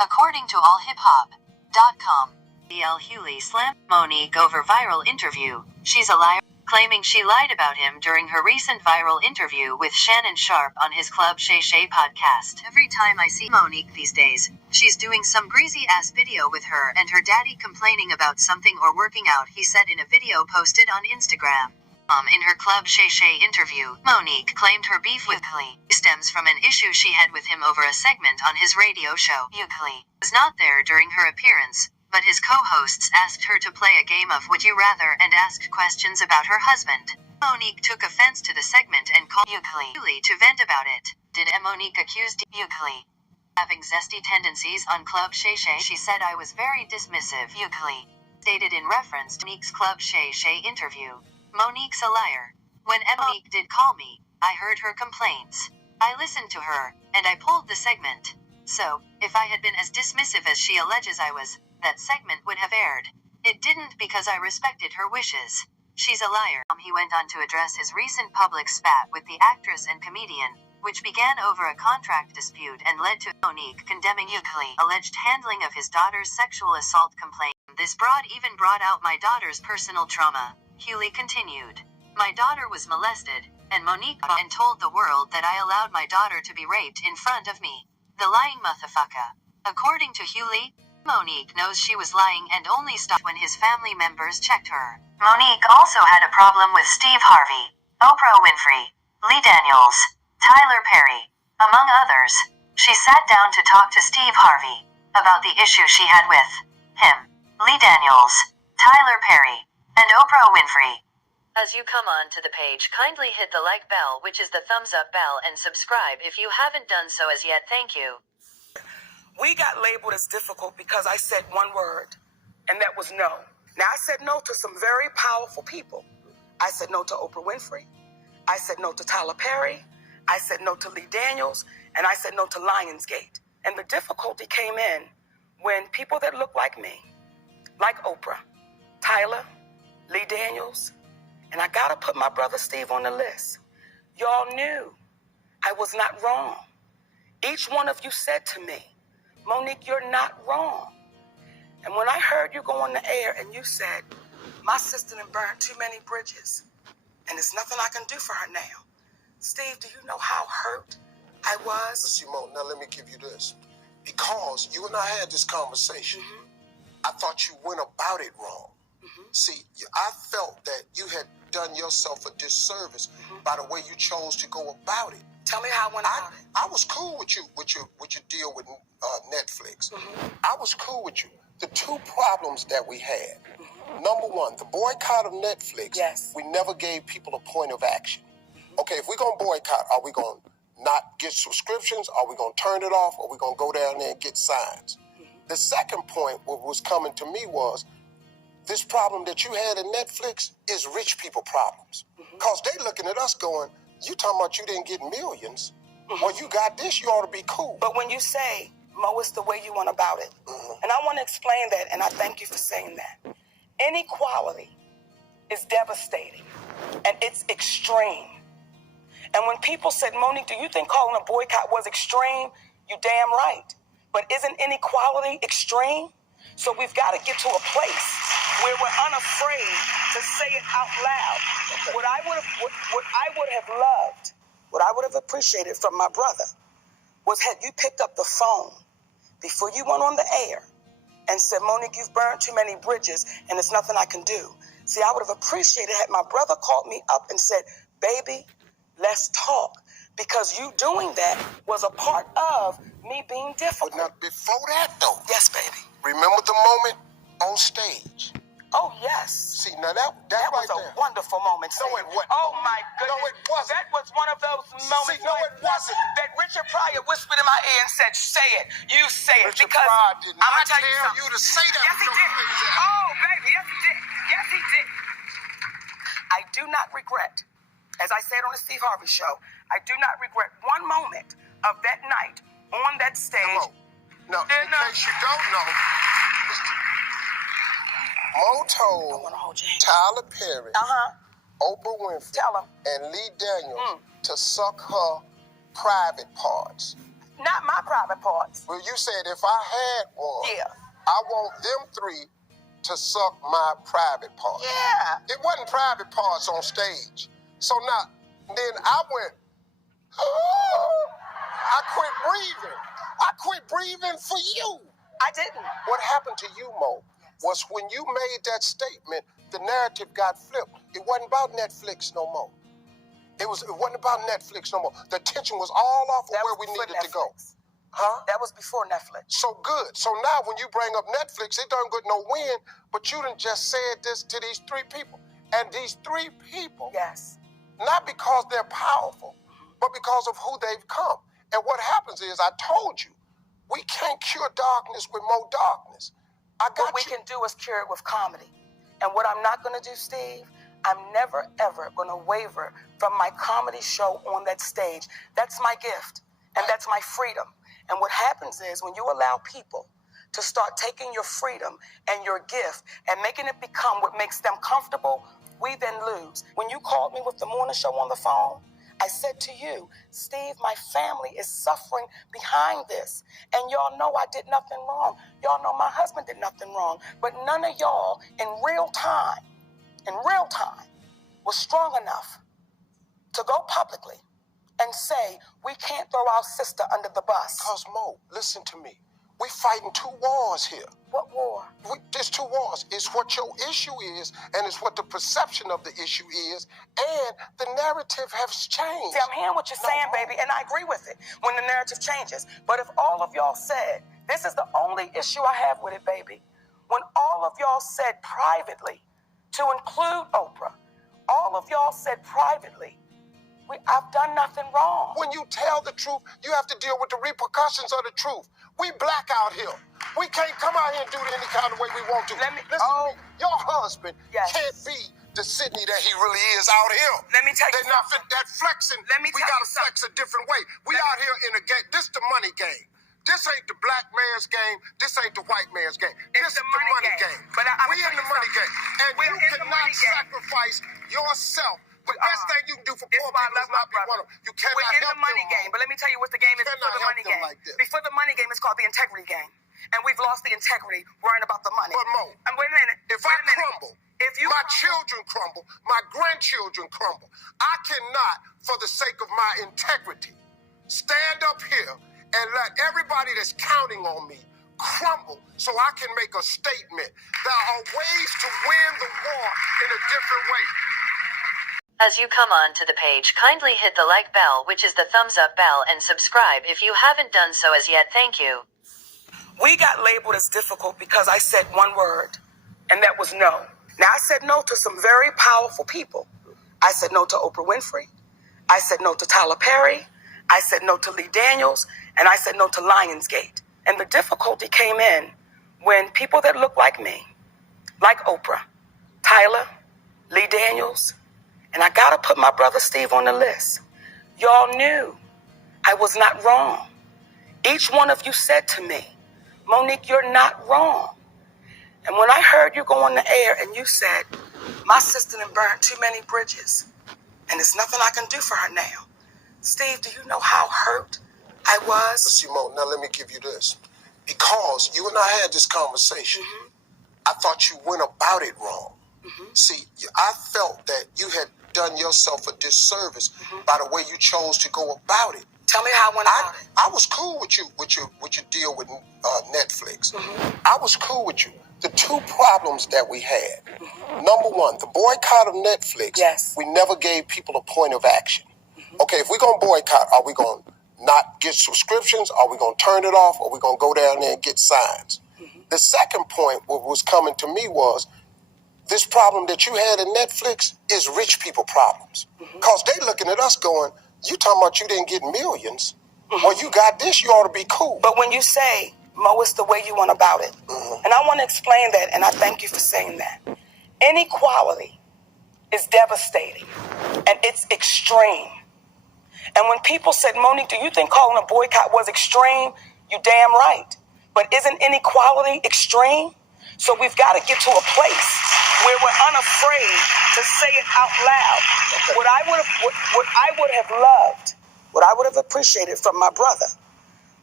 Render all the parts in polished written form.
According to allhiphop.com, hughley slammed Monique over viral interview. She's a liar, claiming she lied about him during her recent viral interview with Shannon Sharpe on his Club Shay Shay podcast. Every time I see Monique these days, she's doing some greasy-ass video with her and her daddy complaining about something or working out, he said in a video posted on Instagram. In her Club Shay Shay interview, Monique claimed her beef with Hughley stems from an issue she had with him over a segment on his radio show. Hughley was not there during her appearance, but his co-hosts asked her to play a game of Would You Rather and asked questions about her husband. Monique took offense to the segment and called Hughley to vent about it. Did Monique accuse Hughley having zesty tendencies on Club Shay Shay? She said I was very dismissive, Hughley stated in reference to Monique's Club Shay Shay interview. Monique's a liar. When Monique did call me, I heard her complaints. I listened to her, and I pulled the segment. So, if I had been as dismissive as she alleges I was, that segment would have aired. It didn't because I respected her wishes. She's a liar. He went on to address his recent public spat with the actress and comedian, which began over a contract dispute and led to Monique condemning Hughley's alleged handling of his daughter's sexual assault complaint. This broad even brought out my daughter's personal trauma. Hughley continued. My daughter was molested, and Monique and told the world that I allowed my daughter to be raped in front of me. The lying motherfucker. According to Hughley, Monique knows she was lying and only stopped when his family members checked her. Monique also had a problem with Steve Harvey, Oprah Winfrey, Lee Daniels, Tyler Perry, among others. She sat down to talk to Steve Harvey about the issue she had with him, Lee Daniels, Tyler Perry, and Oprah Winfrey. As you come on to the page, kindly hit the like bell, which is the thumbs up bell, and subscribe if you haven't done so as yet. Thank you. We got labeled as difficult because I said one word, and that was no. Now, I said no to some very powerful people. I said no to Oprah Winfrey. I said no to Tyler Perry. I said no to Lee Daniels. And I said no to Lionsgate. And the difficulty came in when people that look like me, like Oprah, Tyler, Lee Daniels, and I gotta put my brother Steve on the list. Y'all knew I was not wrong. Each one of you said to me, Monique, you're not wrong. And when I heard you go on the air and you said, my sister done burned too many bridges, and there's nothing I can do for her now. Steve, do you know how hurt I was? Simone, now let me give you this. Because you and I had this conversation, I thought you went about it wrong. See, I felt that you had done yourself a disservice by the way you chose to go about it. Tell me how I went about it. I was cool with you, with your deal with Netflix. I was cool with you. The two problems that we had. Number one, the boycott of Netflix. Yes. We never gave people a point of action. Okay, if we're going to boycott, are we going to not get subscriptions? Are we going to turn it off? Or are we going to go down there and get signs? The second point, what was coming to me was, this problem that you had in Netflix is rich people problems. Because they looking at us going, you talking about you didn't get millions, or you got this, you ought to be cool. But when you say, Mo, it's the way you went about it, and I want to explain that, and I thank you for saying that. Inequality is devastating, and it's extreme. And when people said, Monique, do you think calling a boycott was extreme? You damn right. But isn't inequality extreme? So we've got to get to a place where we're unafraid to say it out loud. Okay. What I would have loved, what I would have appreciated from my brother was had you picked up the phone before you went on the air and said, Monique, you've burned too many bridges and there's nothing I can do. See, I would have appreciated had my brother called me up and said, baby, let's talk. Because you doing that was a part of me being difficult. But now, before that, though. Yes, baby. Remember the moment on stage? Oh, yes. See, now that was right a there. wonderful moment. No, it wasn't. Oh, my goodness. No, it wasn't. That was one of those moments. See, no, it wasn't. That Richard Pryor whispered in my ear and said, say it. You say it. Richard because Pryor did I'm not gonna tell tell you to say that. Yes, he did. Oh, baby. Yes, he did. Yes, he did. I do not regret, as I said on the Steve Harvey show, I do not regret one moment of that night on that stage. Now, in case you don't know, Mo told Tyler Perry, Oprah Winfrey, and Lee Daniels to suck her private parts. Not my private parts. Well, you said if I had one, Yeah. I want them three to suck my private parts. Yeah. It wasn't private parts on stage. So now, then I went, oh, I quit breathing. I quit breathing for you. I didn't. What happened to you, Mo, was when you made that statement, the narrative got flipped. It wasn't about Netflix no more. It wasn't about Netflix no more. The attention was all off of where we needed to go. Huh? That was before Netflix. So good. So now when you bring up Netflix, it don't get no win, but you done just said this to these three people. And these three people, Yes. not because they're powerful, but because of who they've come. And what happens is, I told you, we can't cure darkness with more darkness. What we can do is cure it with comedy. And what I'm not going to do, Steve, I'm never, ever going to waver from my comedy show on that stage. That's my gift, and that's my freedom. And what happens is when you allow people to start taking your freedom and your gift and making it become what makes them comfortable, we then lose. When you called me with the morning show on the phone, I said to you, Steve, my family is suffering behind this. And y'all know I did nothing wrong. Y'all know my husband did nothing wrong. But none of y'all in real time, was strong enough to go publicly and say, we can't throw our sister under the bus. Because, Mo, listen to me. We fighting two wars here. What war? There's two wars. It's what your issue is, and it's what the perception of the issue is, and the narrative has changed. See, I'm hearing what you're saying, baby, and I agree with it when the narrative changes. But if all of y'all said, this is the only issue I have with it, baby, when all of y'all said privately, to include Oprah, all of y'all said privately, I've done nothing wrong. When you tell the truth, you have to deal with the repercussions of the truth. We black out here. We can't come out here and do it any kind of way we want to. Listen to me. Your husband can't be the Sydney that he really is out here. Let me tell you something. That flexing, we gotta flex a different way. We out here in a game. This the money game. This ain't the black man's game. This ain't the white man's game. This is the money game. But we in the money game. And you cannot sacrifice yourself. The best thing you can do for poor people is not be one of them. You cannot We're in help the money them. game, but let me tell you what the game is before the money game. Like before the money game, it's called the integrity game. And we've lost the integrity worrying about the money. But Mo, and wait a minute. If I crumble, my children crumble, my grandchildren crumble, I cannot, for the sake of my integrity, stand up here and let everybody that's counting on me crumble so I can make a statement. There are ways to win the war in a different way. As you come on to the page, kindly hit the like bell, which is the thumbs up bell, and subscribe if you haven't done so as yet. Thank you. We got labeled as difficult because I said one word, and that was no. Now, I said no to some very powerful people. I said no to Oprah Winfrey. I said no to Tyler Perry. I said no to Lee Daniels. And I said no to Lionsgate. And the difficulty came in when people that look like me, like Oprah, Tyler, Lee Daniels, and I gotta put my brother Steve on the list. Y'all knew I was not wrong. Each one of you said to me, Monique, you're not wrong. And when I heard you go on the air and you said, my sister done burned too many bridges and there's nothing I can do for her now. Steve, do you know how hurt I was? But see, Mo, now let me give you this. Because you and I had this conversation, I thought you went about it wrong. See, I felt that you had done yourself a disservice by the way you chose to go about it. Tell me how I went about it. I was cool with you, with your deal with Netflix. I was cool with you. The two problems that we had, number one, the boycott of Netflix, we never gave people a point of action. Okay, if we're going to boycott, are we going to not get subscriptions? Are we going to turn it off? Or are we going to go down there and get signs? The second point, what was coming to me was, this problem that you had in Netflix is rich people problems. Because they looking at us going, you talking about you didn't get millions. Well, you got this, you ought to be cool. But when you say, Mo, it's the way you went about it. And I want to explain that, and I thank you for saying that. Inequality is devastating, and it's extreme. And when people said, Monique, do you think calling a boycott was extreme? You damn right. But isn't inequality extreme? So we've got to get to a place where we're unafraid to say it out loud. What I would have loved, what I would have appreciated from my brother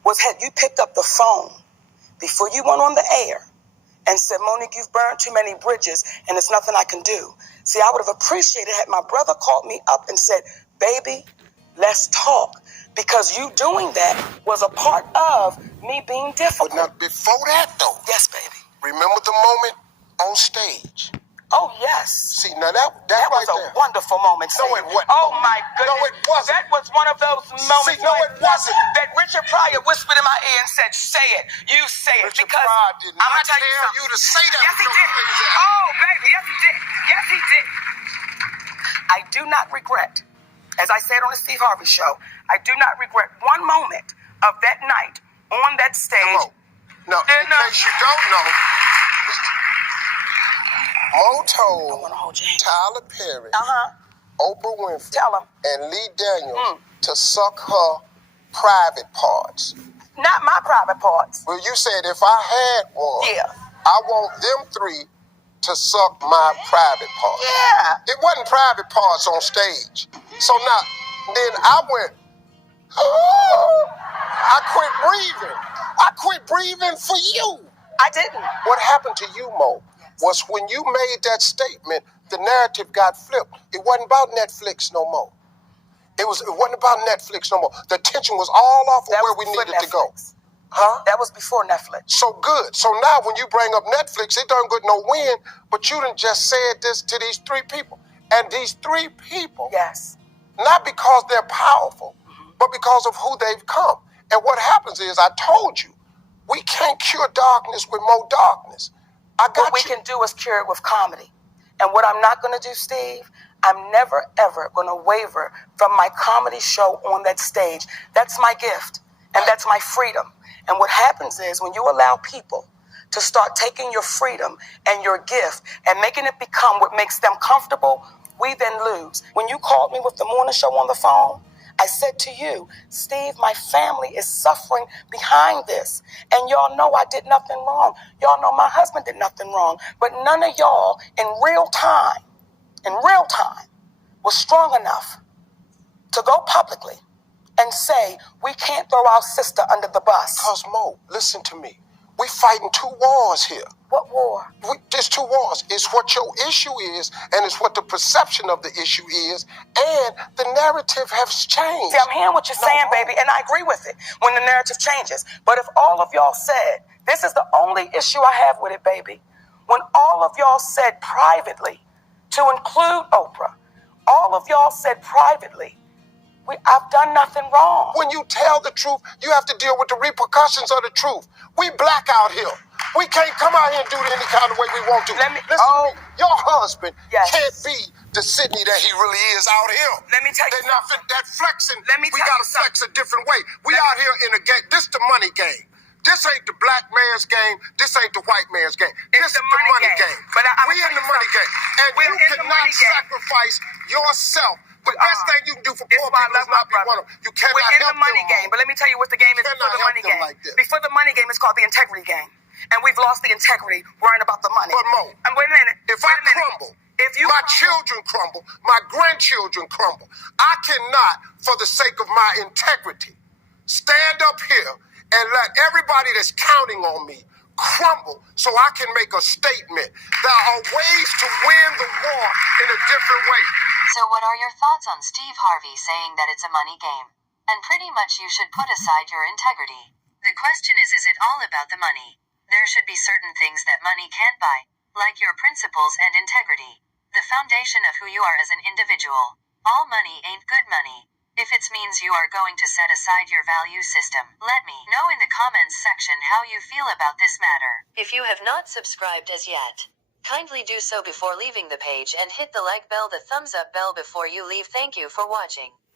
was had you picked up the phone before you went on the air and said, Monique, you've burned too many bridges and there's nothing I can do. See, I would have appreciated had my brother called me up and said, baby, let's talk. Because you doing that was a part of me being difficult. But now, before that, though. Yes, baby. Remember the moment on stage? Oh, yes. See, now that right was a wonderful moment. No, it wasn't. Oh, my goodness. No, it wasn't. That was one of those moments. See, no, it wasn't. That Richard Pryor whispered in my ear and said, say it. You say it. Richard Because Pryor did not I'm gonna tell you to say that. Yes, he did. Oh, baby. Yes, he did. Yes, he did. I do not regret, as I said on the Steve Harvey show, I do not regret one moment of that night on that stage. Now, in case you don't know, Mo told Tyler Perry, Oprah Winfrey, and Lee Daniels to suck her private parts. Not my private parts. Well, you said if I had one, I want them three to suck my private parts. Yeah. It wasn't private parts on stage. So now, then I went, I quit breathing. I quit breathing for you. I didn't. What happened to you, Mo, was when you made that statement, the narrative got flipped. It wasn't about Netflix no more. It wasn't about Netflix no more. The attention was all off of where we needed to go. Huh? That was before Netflix. So good. So now when you bring up Netflix, it don't get no win, but you done just said this to these three people. And these three people, not because they're powerful, but because of who they've come. And what happens is, I told you, we can't cure darkness with more darkness. What we can do is cure it with comedy. And what I'm not going to do, Steve, I'm never, ever going to waver from my comedy show on that stage. That's my gift, and that's my freedom. And what happens is, when you allow people to start taking your freedom and your gift and making it become what makes them comfortable, we then lose. When you called me with the morning show on the phone, I said to you, Steve, my family is suffering behind this. And y'all know I did nothing wrong. Y'all know my husband did nothing wrong. But none of y'all in real time, was strong enough to go publicly and say, we can't throw our sister under the bus. Because, Mo, listen to me. We fighting two wars here. What war? There's two wars. It's what your issue is, and it's what the perception of the issue is, and the narrative has changed. See, I'm hearing what you're saying, baby, and I agree with it when the narrative changes. But if all of y'all said, this is the only issue I have with it, baby, when all of y'all said privately, to include Oprah, all of y'all said privately, I've done nothing wrong. When you tell the truth, you have to deal with the repercussions of the truth. We black out here. We can't come out here and do it any kind of way we want to. Listen to me. Your husband can't be the Sydney that he really is out here. Let me tell you something. That flexing, we tell got to flex a different way. We out here in a game. This the money game. This ain't the black man's game. This ain't the white man's game. This is the money game. But we in the money game. And you cannot sacrifice yourself. The best thing you can do for poor people is not be one of them. You cannot We're in help the money game, but let me tell you what the game is before the money game. Before the money game, it's called the integrity game. And we've lost the integrity worrying about the money. But Mo, and wait a minute. If I crumble, my children crumble, my grandchildren crumble. I cannot, for the sake of my integrity, stand up here and let everybody that's counting on me crumble so I can make a statement. There are ways to win the war in a different way. So what are your thoughts on Steve Harvey saying that it's a money game? And pretty much you should put aside your integrity. The question is it all about the money? There should be certain things that money can't buy, like your principles and integrity. The foundation of who you are as an individual. All money ain't good money. If it means you are going to set aside your value system, let me know in the comments section how you feel about this matter. If you have not subscribed as yet, kindly do so before leaving the page and hit the like bell, the thumbs up bell before you leave. Thank you for watching.